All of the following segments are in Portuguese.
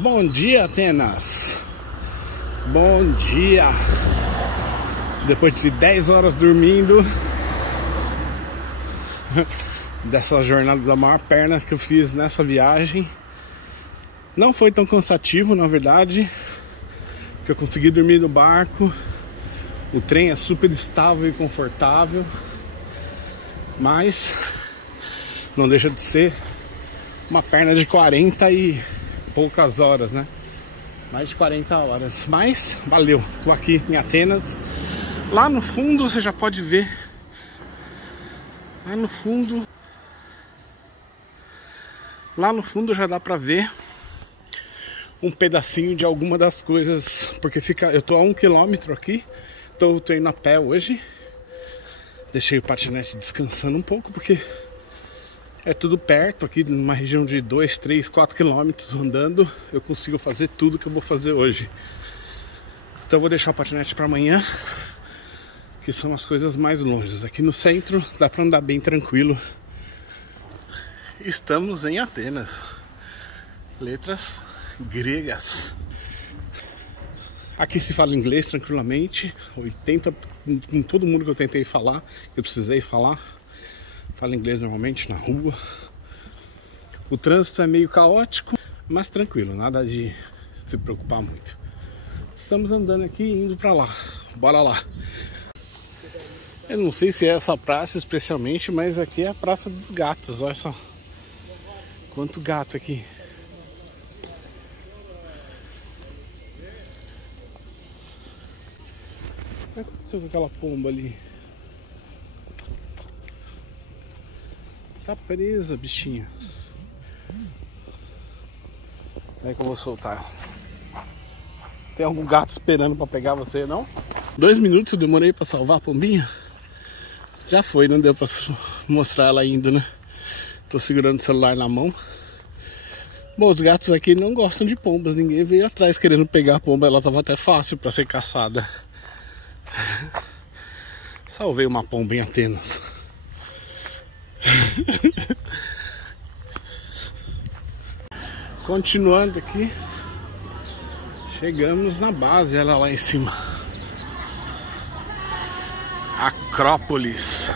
Bom dia, Atenas. Bom dia. Depois de 10 horas dormindo, dessa jornada da maior perna que eu fiz nessa viagem. Não foi tão cansativo, na verdade, porque eu consegui dormir no barco. O trem é super estável e confortável, mas não deixa de ser uma perna de 40 e poucas horas, né? Mais de 40 horas. Mas valeu, tô aqui em Atenas. Lá no fundo você já pode ver. Lá no fundo já dá pra ver um pedacinho de alguma das coisas, porque eu tô a 1 km aqui. Tô indo a pé hoje. Deixei o patinete descansando um pouco, porque é tudo perto aqui, numa região de 2, 3, 4 quilômetros andando. Eu consigo fazer tudo que eu vou fazer hoje. Então eu vou deixar o patinete para amanhã, que são as coisas mais longe. Aqui no centro dá para andar bem tranquilo. Estamos em Atenas. Letras gregas. Aqui se fala inglês tranquilamente. 80, com todo mundo que eu tentei falar, que eu precisei falar, fala inglês normalmente na rua. O trânsito é meio caótico, mas tranquilo, nada de se preocupar muito. Estamos andando aqui indo pra lá. Bora lá. Eu não sei se é essa praça especialmente, mas aqui é a Praça dos Gatos. Olha só quanto gato aqui. O que aconteceu com aquela pomba ali? Tá presa, bichinho. Como é que eu vou soltar? Tem algum gato esperando pra pegar você, não? 2 minutos eu demorei pra salvar a pombinha? Já foi, não deu pra mostrar ela ainda, né? Tô segurando o celular na mão. Bom, os gatos aqui não gostam de pombas. Ninguém veio atrás querendo pegar a pomba. Ela tava até fácil pra ser caçada. Salvei uma pomba em Atenas. Continuando aqui, chegamos na base, ela lá em cima. Acrópolis.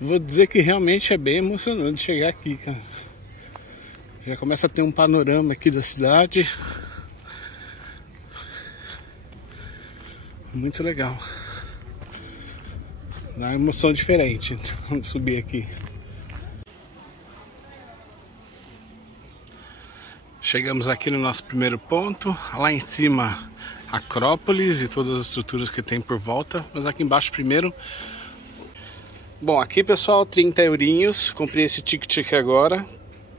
Vou dizer que realmente é bem emocionante chegar aqui, cara. Já começa a ter um panorama aqui da cidade. Muito legal. Dá uma emoção diferente quando subir aqui. Chegamos aqui no nosso primeiro ponto. Lá em cima, Acrópolis e todas as estruturas que tem por volta. Mas aqui embaixo primeiro. Bom, aqui pessoal, 30 eurinhos. Comprei esse ticket aqui agora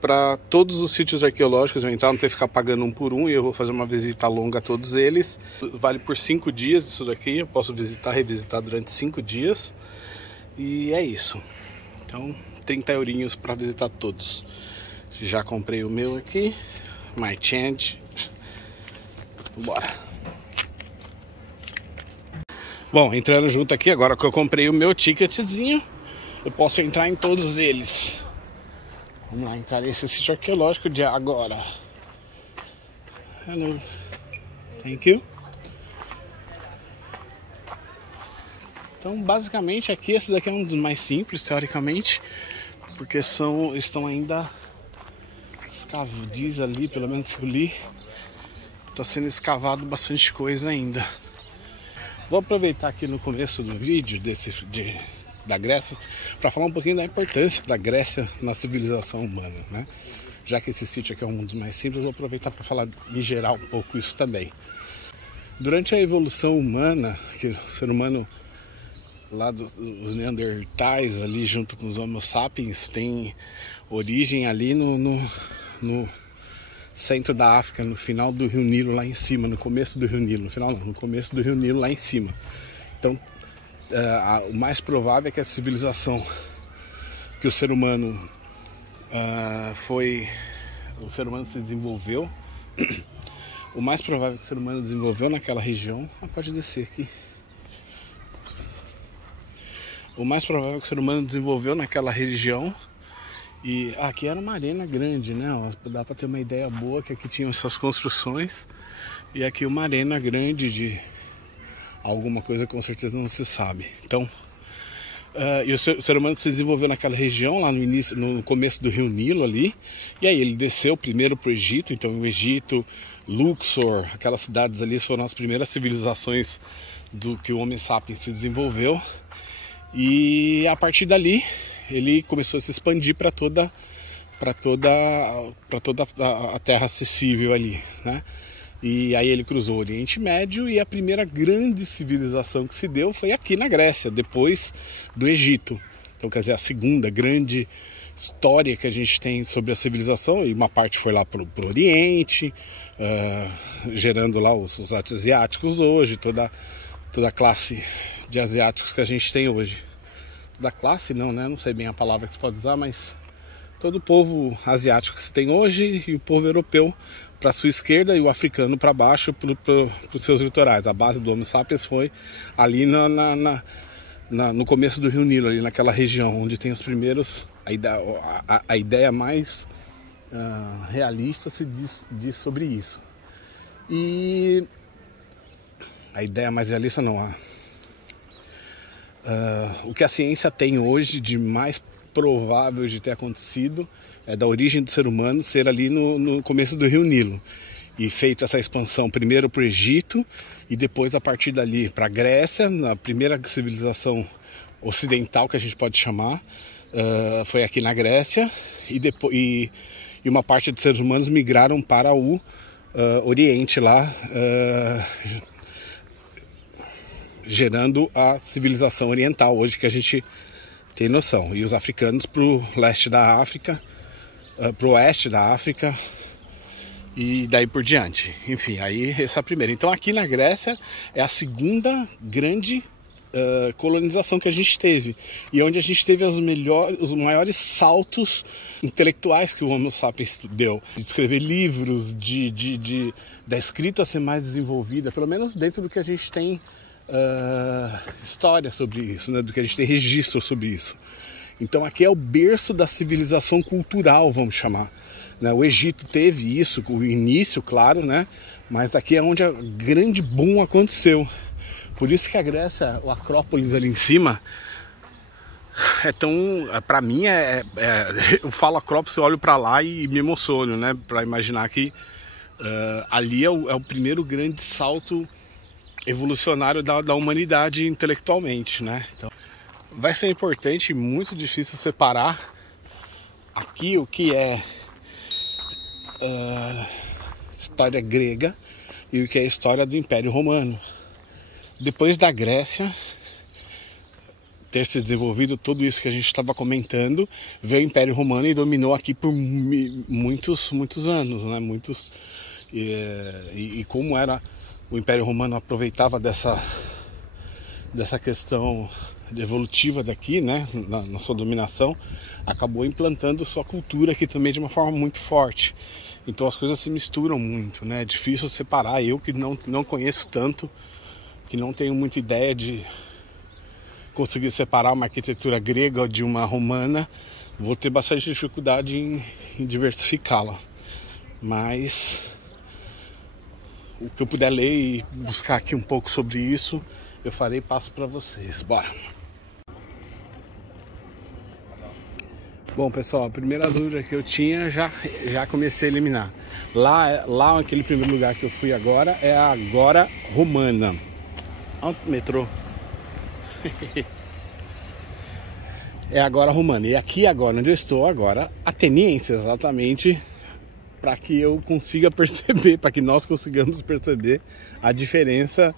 para todos os sítios arqueológicos. Eu entrar, não ter que ficar pagando um por um. E eu vou fazer uma visita longa a todos eles. Vale por 5 dias isso daqui. Eu posso revisitar durante 5 dias. E é isso. Então, 30 eurinhos para visitar todos. Já comprei o meu aqui. My change. Bora. Bom, entrando junto aqui, agora que eu comprei o meu ticketzinho, eu posso entrar em todos eles. Vamos lá, entrar nesse sítio arqueológico de agora. Hello. Thank you. Então, basicamente, aqui esse daqui é um dos mais simples, teoricamente, porque estão ainda diz ali, pelo menos eu li, está sendo escavado bastante coisa ainda. Vou aproveitar aqui no começo do vídeo da Grécia para falar um pouquinho da importância da Grécia na civilização humana, né? Já que esse sítio aqui é um dos mais simples, vou aproveitar para falar em geral um pouco isso também. Durante a evolução humana, que o ser humano lá dos Neandertais ali junto com os Homo sapiens tem origem ali no centro da África, no final do Rio Nilo lá em cima, no começo do Rio Nilo, no final não, no começo do Rio Nilo lá em cima. Então, o mais provável é que a civilização que o ser humano se desenvolveu, o mais provável que o ser humano desenvolveu naquela região, pode descer aqui. O mais provável que o ser humano desenvolveu naquela região E aqui era uma arena grande, né? Ó, dá para ter uma ideia boa que aqui tinham essas construções. E aqui uma arena grande de alguma coisa que com certeza não se sabe. Então, e o ser humano se desenvolveu naquela região, lá no início, no começo do Rio Nilo ali. E aí ele desceu primeiro para o Egito. Então o Egito, Luxor, aquelas cidades ali foram as primeiras civilizações do que o Homo sapiens se desenvolveu. E a partir dali ele começou a se expandir para toda a terra acessível ali, né? E aí ele cruzou o Oriente Médio e a primeira grande civilização que se deu foi aqui na Grécia, depois do Egito. Então, quer dizer, a segunda grande história que a gente tem sobre a civilização, e uma parte foi lá para o Oriente, gerando lá os asiáticos hoje, toda a classe de asiáticos que a gente tem hoje. Da classe não, né? Não sei bem a palavra que se pode usar, mas todo o povo asiático que se tem hoje e o povo europeu para sua esquerda e o africano para baixo para os seus litorais. A base do Homo sapiens foi ali no começo do Rio Nilo, ali naquela região onde tem os primeiros. A ideia mais realista se diz sobre isso. E a ideia mais realista não, o que a ciência tem hoje de mais provável de ter acontecido é da origem do ser humano ser ali no começo do Rio Nilo e feito essa expansão primeiro para o Egito e depois a partir dali para a Grécia, na primeira civilização ocidental que a gente pode chamar, foi aqui na Grécia e uma parte dos seres humanos migraram para o Oriente lá, gerando a civilização oriental hoje que a gente tem noção. E os africanos para o leste da África, para o oeste da África e daí por diante. Enfim, aí essa é a primeira. Então aqui na Grécia é a segunda grande colonização que a gente teve. E onde a gente teve os maiores saltos intelectuais que o Homo sapiens deu. De escrever livros, da escrita ser mais desenvolvida, pelo menos dentro do que a gente tem história sobre isso, né? Do que a gente tem registro sobre isso. Então aqui é o berço da civilização cultural, vamos chamar, né? O Egito teve isso, o início, claro, né? Mas aqui é onde a grande boom aconteceu. Por isso que a Grécia, o Acrópolis ali em cima, é tão... Para mim, eu falo Acrópolis, eu olho para lá e me emociono, né? Para imaginar que ali é o primeiro grande salto evolucionário da humanidade intelectualmente, né? Então, vai ser importante e muito difícil separar aqui o que é história grega e o que é história do Império Romano. Depois da Grécia ter se desenvolvido tudo isso que a gente estava comentando, veio o Império Romano e dominou aqui por muitos anos, né? E como era o Império Romano aproveitava dessa questão evolutiva daqui, né, na sua dominação, acabou implantando sua cultura aqui também de uma forma muito forte. Então as coisas se misturam muito, né? É difícil separar. Eu que não conheço tanto, que não tenho muita ideia de conseguir separar uma arquitetura grega de uma romana, vou ter bastante dificuldade em diversificá-la. Mas o que eu puder ler e buscar aqui um pouco sobre isso, eu farei e passo para vocês. Bora! Bom, pessoal, a primeira dúvida que eu tinha já comecei a eliminar. Lá naquele primeiro lugar que eu fui agora é a Agora Romana. Olha o metrô. É a Agora Romana. E aqui agora, onde eu estou agora, ateniense, exatamente, para que eu consiga perceber, para que nós consigamos perceber a diferença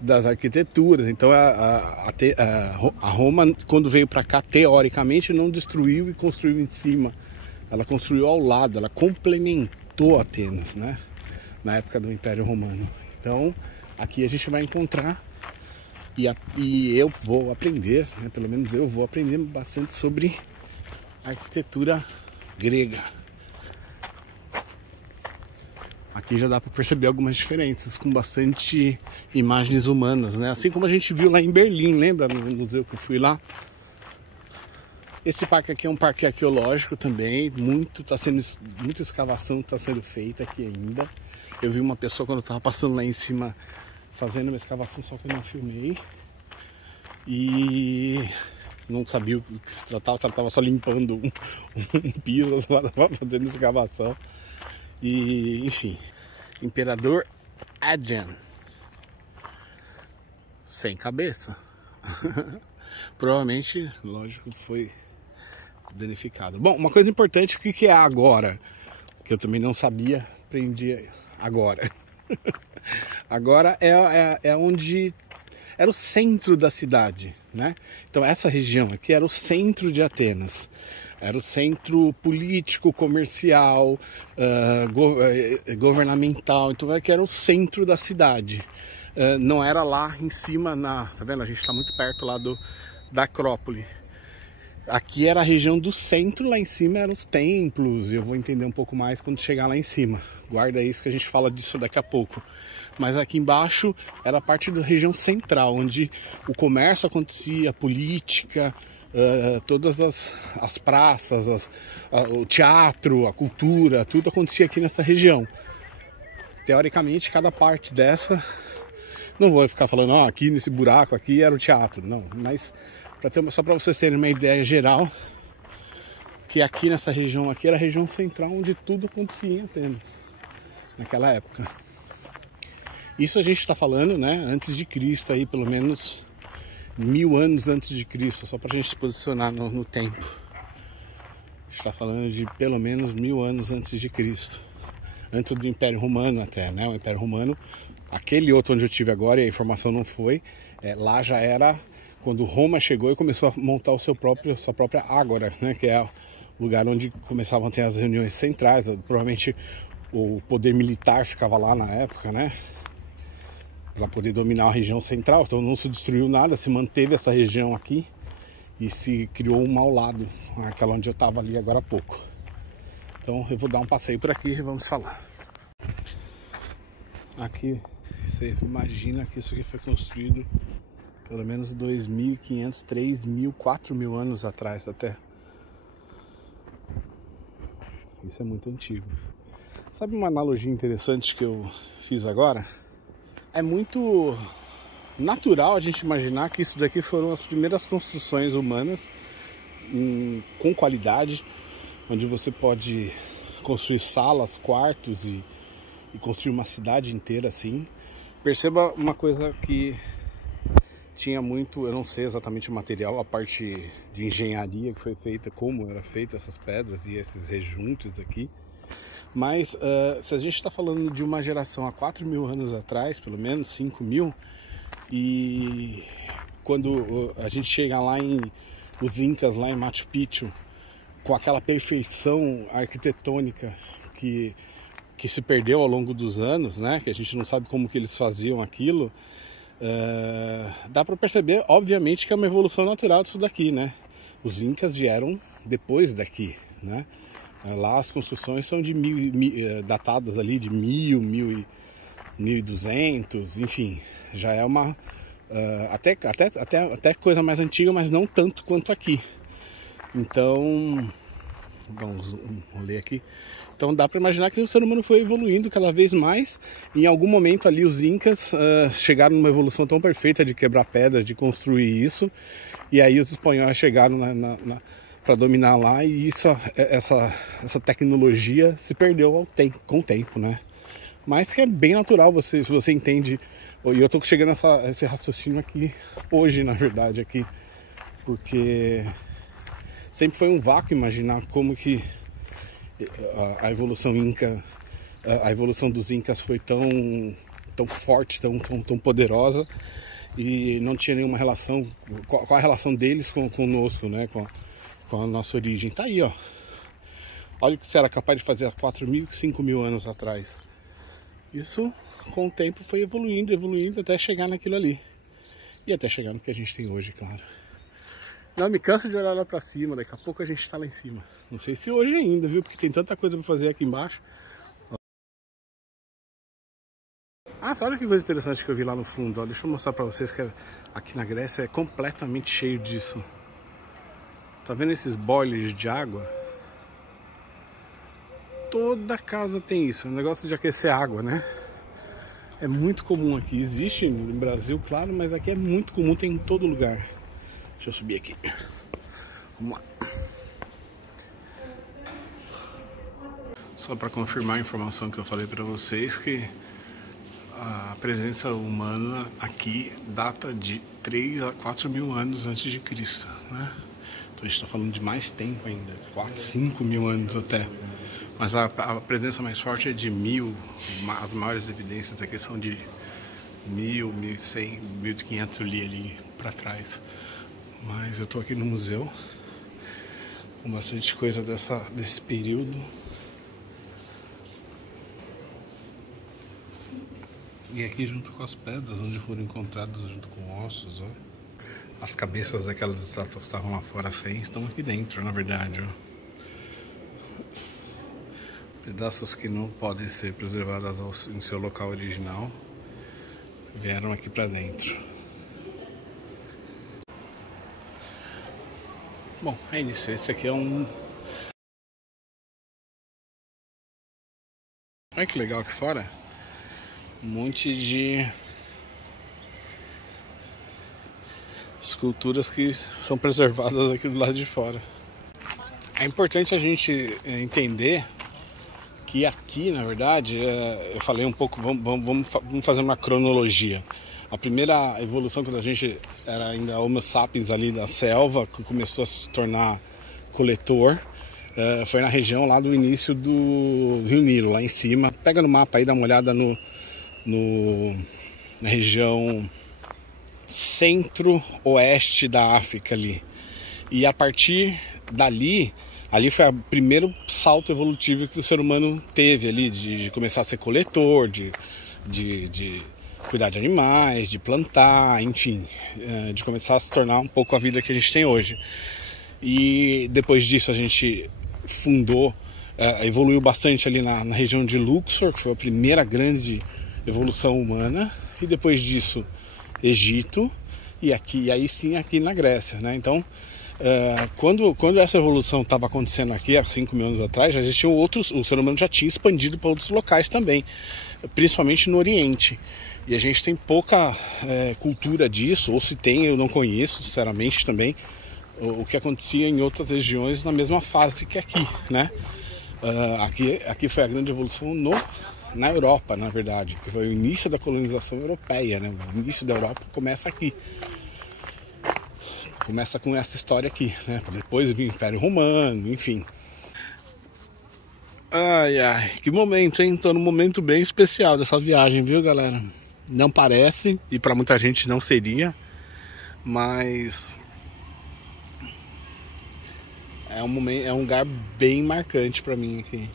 das arquiteturas. Então a Roma, quando veio para cá, teoricamente não destruiu e construiu em cima, ela construiu ao lado, ela complementou Atenas, né? Na época do Império Romano. Então aqui a gente vai encontrar e eu vou aprender, né? Pelo menos eu vou aprender bastante sobre a arquitetura grega. Aqui já dá para perceber algumas diferenças, com bastante imagens humanas, né? Assim como a gente viu lá em Berlim, lembra no museu que eu fui lá? Esse parque aqui é um parque arqueológico também, muita escavação está sendo feita aqui ainda. Eu vi uma pessoa quando eu estava passando lá em cima fazendo uma escavação, só que eu não filmei. E não sabia o que se tratava, se ela estava só limpando um piso, ela estava fazendo escavação. E enfim, Imperador Hadrian, sem cabeça. Provavelmente, lógico, foi danificado. Bom, uma coisa importante, o que é agora? Que eu também não sabia, aprendi agora. Agora é onde era o centro da cidade, né? Então essa região aqui era o centro de Atenas. Era o centro político, comercial, governamental. Então aqui era o centro da cidade. Não era lá em cima, tá vendo? A gente está muito perto lá da Acrópole. Aqui era a região do centro, lá em cima eram os templos. Eu vou entender um pouco mais quando chegar lá em cima. Guarda isso que a gente fala disso daqui a pouco. Mas aqui embaixo era a parte da região central, onde o comércio acontecia, a política, todas as praças, o teatro, a cultura, tudo acontecia aqui nessa região. Teoricamente, cada parte dessa... Não vou ficar falando, aqui nesse buraco aqui era o teatro, não. Mas só para vocês terem uma ideia geral, que aqui nessa região aqui era a região central onde tudo acontecia em Atenas, naquela época. Isso a gente está falando, né, antes de Cristo, aí pelo menos 1000 anos antes de Cristo, só para a gente se posicionar no tempo. A gente está falando de pelo menos 1000 anos antes de Cristo. Antes do Império Romano até, né? O Império Romano, aquele outro onde eu estive agora e a informação não foi, lá já era quando Roma chegou e começou a montar sua própria ágora, né? Que é o lugar onde começavam a ter as reuniões centrais. Provavelmente o poder militar ficava lá na época, né? Para poder dominar a região central. Então não se destruiu nada, se manteve essa região aqui e se criou um ao lado, aquela onde eu estava ali agora há pouco. Então eu vou dar um passeio por aqui e vamos falar. Aqui, você imagina que isso aqui foi construído pelo menos 2.500, 3.000, 4.000 anos atrás até. Isso é muito antigo. Sabe uma analogia interessante que eu fiz agora? É muito natural a gente imaginar que isso daqui foram as primeiras construções humanas com qualidade, onde você pode construir salas, quartos e construir uma cidade inteira assim. Perceba uma coisa que tinha muito, eu não sei exatamente o material, a parte de engenharia que foi feita, como era feita essas pedras e esses rejuntos aqui. Mas se a gente está falando de uma geração há 4.000 anos atrás, pelo menos 5.000, e quando a gente chega lá os Incas, lá em Machu Picchu, com aquela perfeição arquitetônica que se perdeu ao longo dos anos, né? Que a gente não sabe como que eles faziam aquilo. Dá para perceber, obviamente, que é uma evolução natural disso daqui, né? Os Incas vieram depois daqui, né? Lá as construções são de datadas ali de 1000, 1200, enfim, já é uma até coisa mais antiga, mas não tanto quanto aqui. Então, vamos ler aqui. Então dá para imaginar que o ser humano foi evoluindo cada vez mais. Em algum momento ali os Incas chegaram numa evolução tão perfeita de quebrar pedra, de construir isso. E aí os espanhóis chegaram para dominar lá, e essa tecnologia se perdeu com o tempo, né? Mas que é bem natural, se você entende. E eu estou chegando a esse raciocínio aqui hoje, na verdade, aqui, porque sempre foi um vácuo imaginar como que a evolução inca, a evolução dos incas foi tão forte, tão poderosa, e não tinha nenhuma relação. Qual a relação deles conosco, né? Com a nossa origem. Tá aí, ó. Olha o que você era capaz de fazer há 4.000, 5.000 anos atrás. Isso, com o tempo, foi evoluindo até chegar naquilo ali. E até chegar no que a gente tem hoje, claro. Não me canso de olhar lá pra cima, daqui a pouco a gente tá lá em cima. Não sei se hoje ainda, viu? Porque tem tanta coisa pra fazer aqui embaixo. Ah, olha que coisa interessante que eu vi lá no fundo, ó. Deixa eu mostrar pra vocês que aqui na Grécia é completamente cheio disso. Tá vendo esses boilers de água? Toda casa tem isso, é um negócio de aquecer água, né? É muito comum aqui, existe no Brasil, claro, mas aqui é muito comum, tem em todo lugar. Deixa eu subir aqui. Vamos lá. Só para confirmar a informação que eu falei para vocês, que a presença humana aqui data de 3 a 4 mil anos antes de Cristo, né? Então a gente está falando de mais tempo ainda, 4, 5 mil anos até. Mas a presença mais forte é de 1000, as maiores evidências aqui são de 1000, 1100, 1500 ali para trás. Mas eu tô aqui no museu com bastante coisa desse período. E aqui junto com as pedras, onde foram encontradas junto com ossos, ó. As cabeças daquelas estátuas que estavam lá fora sem, estão aqui dentro, na verdade, ó. Pedaços que não podem ser preservados em seu local original vieram aqui pra dentro. Bom, é isso. Esse aqui é um... Olha que legal aqui fora. Um monte de esculturas que são preservadas aqui do lado de fora. É importante a gente entender que aqui, na verdade, eu falei um pouco, vamos fazer uma cronologia. A primeira evolução, quando a gente era ainda Homo sapiens ali da selva, que começou a se tornar coletor, foi na região lá do início do Rio Nilo, lá em cima. Pega no mapa aí, dá uma olhada na região centro-oeste da África ali. E a partir dali, ali foi o primeiro salto evolutivo que o ser humano teve ali, de começar a ser coletor, de cuidar de animais, de plantar, enfim, de começar a se tornar um pouco a vida que a gente tem hoje. E depois disso a gente evoluiu bastante ali na região de Luxor, que foi a primeira grande evolução humana, e depois disso Egito, e aí sim aqui na Grécia, né? Então, quando essa evolução estava acontecendo aqui há 5 mil anos atrás, já existiam outros, o ser humano já tinha expandido para outros locais também, principalmente no Oriente. E a gente tem pouca cultura disso, ou se tem, eu não conheço, sinceramente, também, o que acontecia em outras regiões na mesma fase que aqui, né? Aqui foi a grande evolução na Europa, na verdade, que foi o início da colonização europeia, né? O início da Europa começa aqui. Começa com essa história aqui, né? Depois vem o Império Romano, enfim. Ai, que momento, hein? Tô num momento bem especial dessa viagem, viu, galera? Não parece, e pra muita gente não seria, mas é um lugar bem marcante pra mim aqui.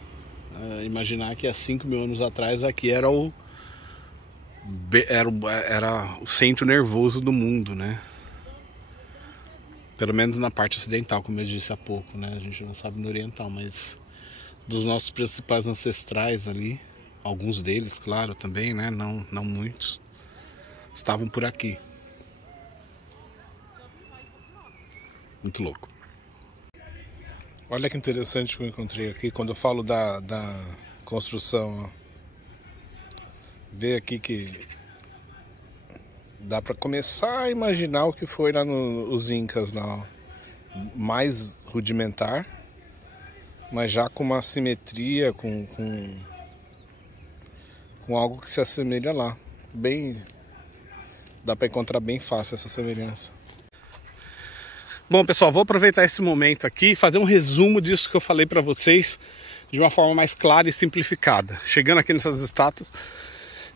Imaginar que há 5 mil anos atrás aqui era o centro nervoso do mundo, né? Pelo menos na parte ocidental, como eu disse há pouco, né? A gente não sabe no oriental, mas dos nossos principais ancestrais ali, alguns deles, claro, também, né? Não muitos, estavam por aqui. Muito louco. Olha que interessante que eu encontrei aqui, quando eu falo da construção, ó. Vê aqui que dá para começar a imaginar o que foi lá nos Incas, lá, ó. Mais rudimentar, mas já com uma simetria, com algo que se assemelha lá. Dá para encontrar bem fácil essa semelhança. Bom, pessoal, vou aproveitar esse momento aqui e fazer um resumo disso que eu falei para vocês de uma forma mais clara e simplificada. Chegando aqui nessas estátuas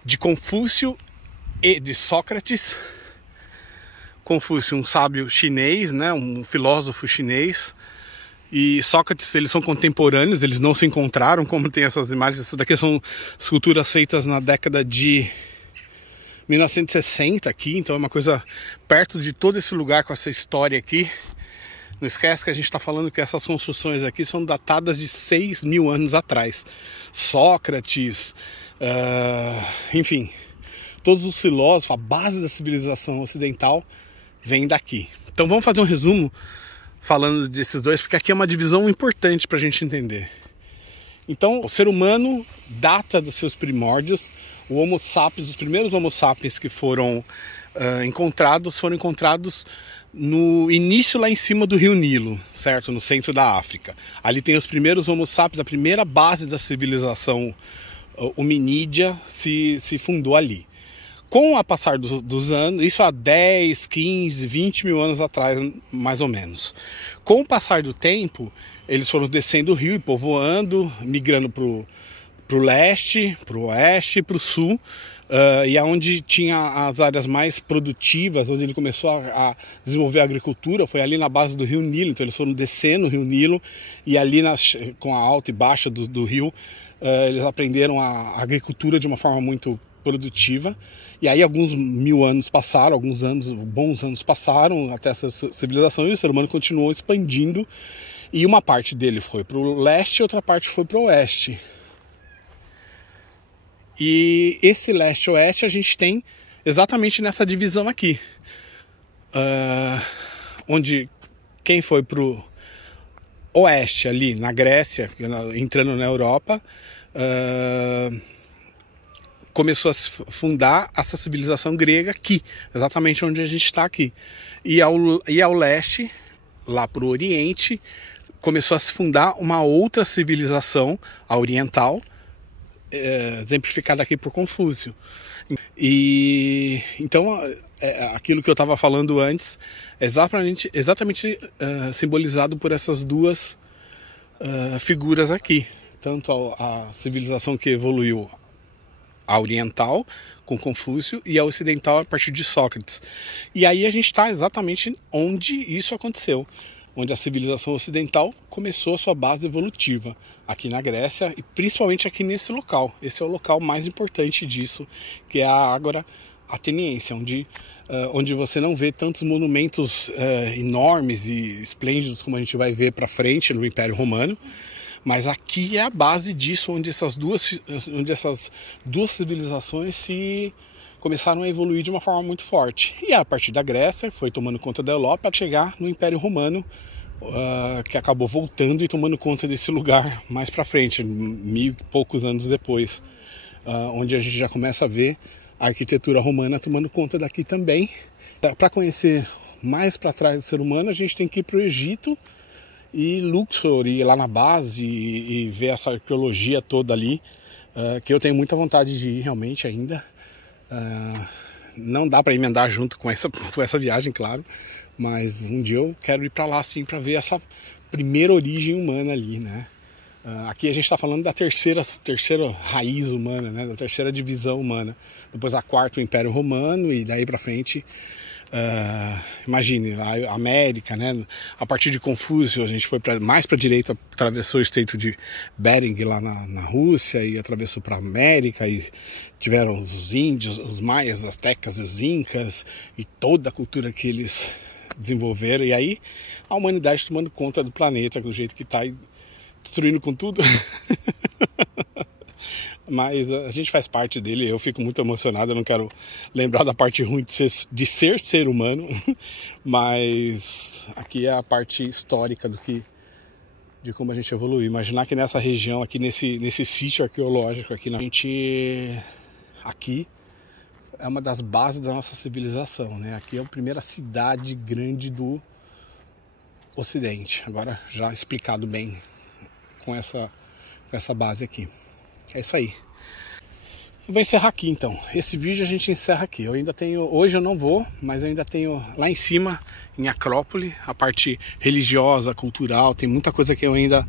de Confúcio e de Sócrates. Confúcio, um sábio chinês, né, um filósofo chinês, e Sócrates, eles são contemporâneos, eles não se encontraram, como tem essas imagens. Essas daqui são esculturas feitas na década de 1960 aqui, então é uma coisa perto de todo esse lugar com essa história aqui. Não esquece que a gente está falando que essas construções aqui são datadas de 6 mil anos atrás. Sócrates, enfim, todos os filósofos, a base da civilização ocidental vem daqui. Então vamos fazer um resumo falando desses dois, porque aqui é uma divisão importante para a gente entender. Então, o ser humano data dos seus primórdios. O Homo sapiens, os primeiros Homo sapiens que foram encontrados, foram encontrados no início lá em cima do rio Nilo, certo? No centro da África. Ali tem os primeiros Homo sapiens, a primeira base da civilização hominídea se fundou ali. Com o passar dos anos, isso há 10, 15, 20 mil anos atrás, mais ou menos. Com o passar do tempo, eles foram descendo o rio e povoando, migrando para o leste, para o oeste e para o sul. E aonde tinha as áreas mais produtivas, onde ele começou a desenvolver a agricultura, foi ali na base do rio Nilo. Então eles foram descendo o rio Nilo e ali com a alta e baixa do rio, eles aprenderam a agricultura de uma forma muito produtiva. E aí alguns mil anos passaram, bons anos passaram até essa civilização, e o ser humano continuou expandindo, e uma parte dele foi para o leste e outra parte foi para o oeste. E esse leste-oeste a gente tem exatamente nessa divisão aqui, onde quem foi para o oeste ali na Grécia, entrando na Europa, começou a fundar essa civilização grega aqui, exatamente onde a gente está aqui. E ao leste, lá para o Oriente, começou a se fundar uma outra civilização, a oriental, exemplificada aqui por Confúcio. E então aquilo que eu estava falando antes é exatamente simbolizado por essas duas figuras aqui, tanto a civilização que evoluiu, a oriental com Confúcio, e a ocidental a partir de Sócrates. E aí a gente está exatamente onde isso aconteceu, onde a civilização ocidental começou a sua base evolutiva, aqui na Grécia, e principalmente aqui nesse local. Esse é o local mais importante disso, que é a Ágora Ateniense, onde você não vê tantos monumentos enormes e esplêndidos como a gente vai ver para frente no Império Romano. Mas aqui é a base disso, onde essas duas civilizações começaram a evoluir de uma forma muito forte. E a partir da Grécia, foi tomando conta da Europa, até chegar no Império Romano, que acabou voltando e tomando conta desse lugar mais para frente, 1000 e poucos anos depois, onde a gente já começa a ver a arquitetura romana tomando conta daqui também. Para conhecer mais para trás do ser humano, a gente tem que ir para o Egito e Luxor, ir lá na base e ver essa arqueologia toda ali, que eu tenho muita vontade de ir realmente ainda. Não dá para emendar junto com essa viagem, claro, mas um dia eu quero ir para lá sim, para ver essa primeira origem humana ali, né? Aqui a gente está falando da terceira raiz humana, né? Da terceira divisão humana. Depois a quarta, o Império Romano, e daí para frente, imagine, a América, né? A partir de Confúcio a gente foi mais para a direita, atravessou o Estreito de Bering lá na Rússia e atravessou para a América, e tiveram os índios, os maias, os aztecas, os incas e toda a cultura que eles desenvolveram, e aí a humanidade tomando conta do planeta do jeito que está, destruindo com tudo. Mas a gente faz parte dele, eu fico muito emocionado, eu não quero lembrar da parte ruim de ser humano, mas aqui é a parte histórica de como a gente evoluiu. Imaginar que nessa região, aqui nesse sítio arqueológico, aqui é uma das bases da nossa civilização, né? Aqui é a primeira cidade grande do Ocidente, agora já explicado bem com essa base aqui. É isso aí. Eu vou encerrar aqui então. Esse vídeo a gente encerra aqui. Hoje eu não vou, mas eu ainda tenho lá em cima, em Acrópole, a parte religiosa, cultural. Tem muita coisa que eu ainda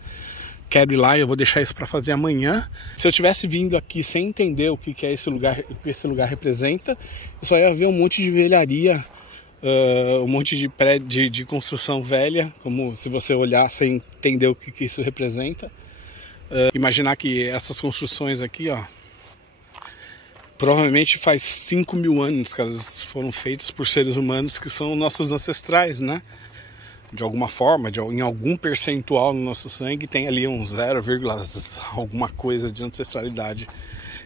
quero ir lá e eu vou deixar isso para fazer amanhã. Se eu tivesse vindo aqui sem entender o que é esse lugar, o que esse lugar representa, eu só ia ver um monte de velharia, um monte de prédio de construção velha, como se você olhar sem entender o que isso representa. Imaginar que essas construções aqui, ó, provavelmente faz 5.000 anos que elas foram feitas por seres humanos que são nossos ancestrais, né? De alguma forma, em algum percentual no nosso sangue tem ali um 0, alguma coisa de ancestralidade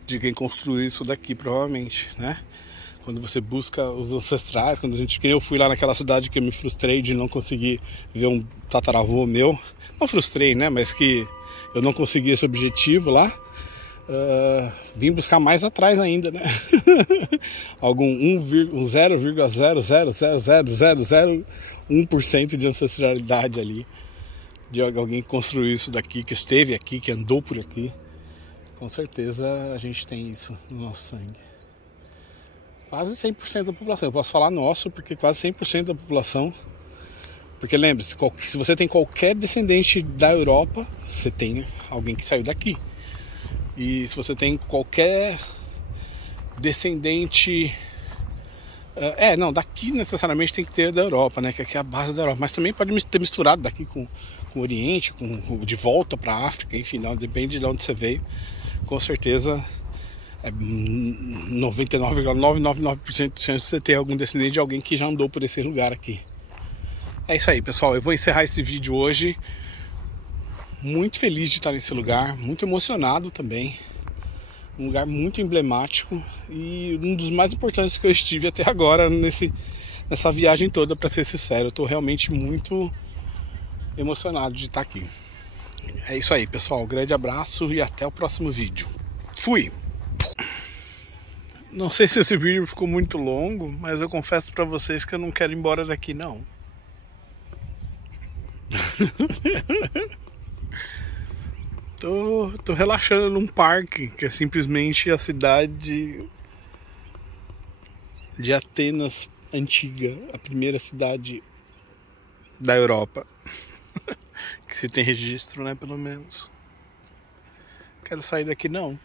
de quem construiu isso daqui, provavelmente, né? Quando você busca os ancestrais, que eu fui lá naquela cidade que eu me frustrei de não conseguir ver um tataravô meu. Não frustrei, né? Mas que eu não consegui esse objetivo lá. Vim buscar mais atrás ainda, né? Algum 0,0000001% de ancestralidade ali. De alguém que construiu isso daqui, que esteve aqui, que andou por aqui. Com certeza a gente tem isso no nosso sangue. Quase 100% da população. Eu posso falar nosso, porque quase 100% da população. Porque lembre-se, se você tem qualquer descendente da Europa, você tem alguém que saiu daqui. E se você tem qualquer descendente... daqui necessariamente tem que ter da Europa, né? Que aqui é a base da Europa. Mas também pode ter misturado daqui com o Oriente, de volta para a África, enfim, não, depende de onde você veio. Com certeza... 99,999% de chance de você ter algum descendente de alguém que já andou por esse lugar aqui. É isso aí, pessoal. Eu vou encerrar esse vídeo hoje. Muito feliz de estar nesse lugar. Muito emocionado também. Um lugar muito emblemático. E um dos mais importantes que eu estive até agora nessa viagem toda, para ser sincero. Eu estou realmente muito emocionado de estar aqui. É isso aí, pessoal. Um grande abraço e até o próximo vídeo. Fui! Não sei se esse vídeo ficou muito longo, mas eu confesso pra vocês que eu não quero ir embora daqui, não. Tô relaxando num parque, que é simplesmente a cidade de Atenas antiga, a primeira cidade da Europa. Que se tem registro, né, pelo menos. Quero sair daqui, não.